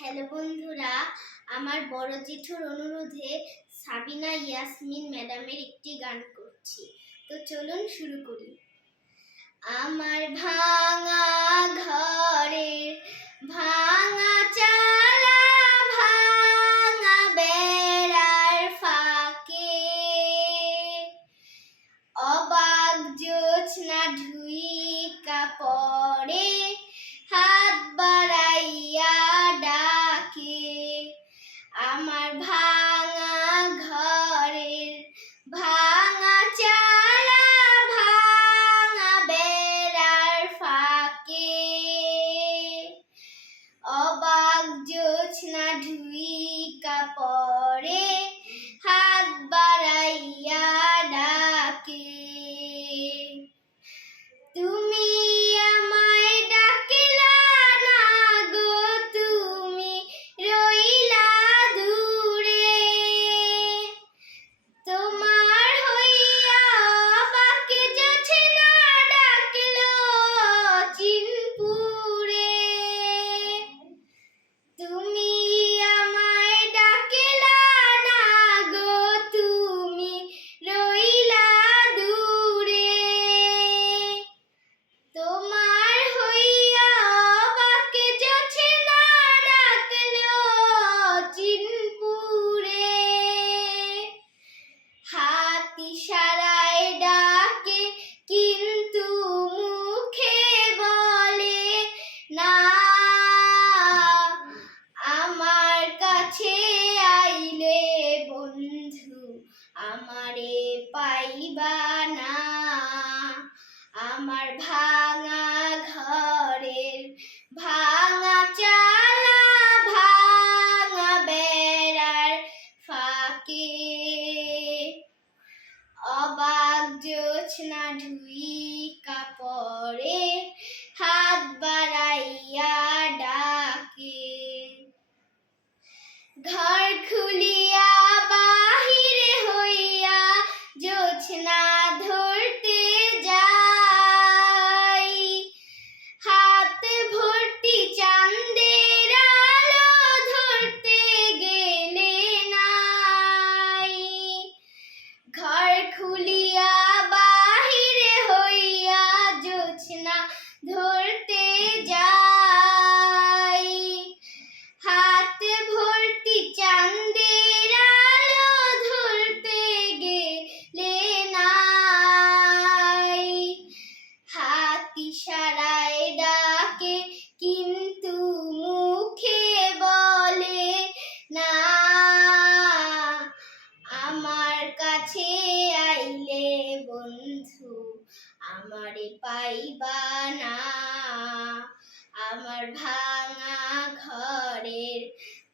Hello বন্ধুরা, আমার বড় জেঠুর অনুরোধে সাবিনা ইয়াসমিন ম্যাডামের একটি গান করছি। তো চলুন শুরু করি। আমার ভাঙা ঘরের ভাঙা চালা, ভাঙা বেড়ার ফাঁকে, অবাক জোছনা ঢুইকা পড়ে, হাত বাড়াইয়া ডাকে। আমার ভাঙা ঘরের ভাঙা চালা, ভাঙা বেড়ার ফাঁকে, অবাক জোছনা ঢুইকা পড়ে, হাত বাড়াইয়া ডাকে। তুমি আমায় ডাকিলা না গো, তুমি রইলা দূরে, তোমার হইয়া বাকি যাচ্ছে না ডাকলো চিনপুরে। তুমি আমায় ডাকিলা না গো, তুমি রইলা দূরে, তোমার হইয়া বাকি যাচ্ছে না ডাকলো চিনপুরে। হাত ইশারায় ডাকে কিন্তু মুখে বলে না, আমার কাছে আইলে বন্ধু আমারে পাইবা না। আমার ভাঙা ঘরের ভাঙা চালা, ভাঙা বেড়ার ফাঁকে, অবাক জোছনা ঢুইকা পড়ে, হাত বাড়াইয়া ডাকে। ঘর খুলিয়া বাহিরে হইয়া জোছনা ধরতে যাই, হাত ভর্তি চাঁদের আলো ধরতে গেলে নাই। ঘর খুলিয়া বাহিরে হইয়া জোছনা ধরতে যাই, হাত ভর্তি চাঁদের আলো ধরতে গেলে নাই। হাত ইশারায় ডাকে কিন্তু মুখে বলে না, আমার কাছে আইলে বন্ধু আমারে পাইবা না। আমার ভাঙা ঘরের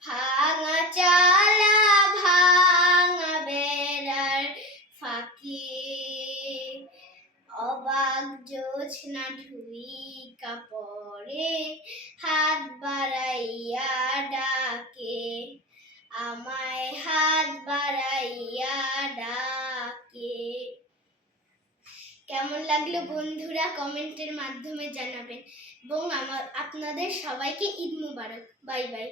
ভাঙা চালা, ভাঙা বেড়ার ফাঁকে, অবাক জোছনা ঢুইকা পড়ে, হাত বাড়াইয়া ডাকে। আমায় হাত বাড়াইয়া ডাকে। কেমন লাগলো বন্ধুরা কমেন্টের মাধ্যমে জানাবেন এবং আপনাদের সবাইকে ঈদ মুবারক। Bye bye.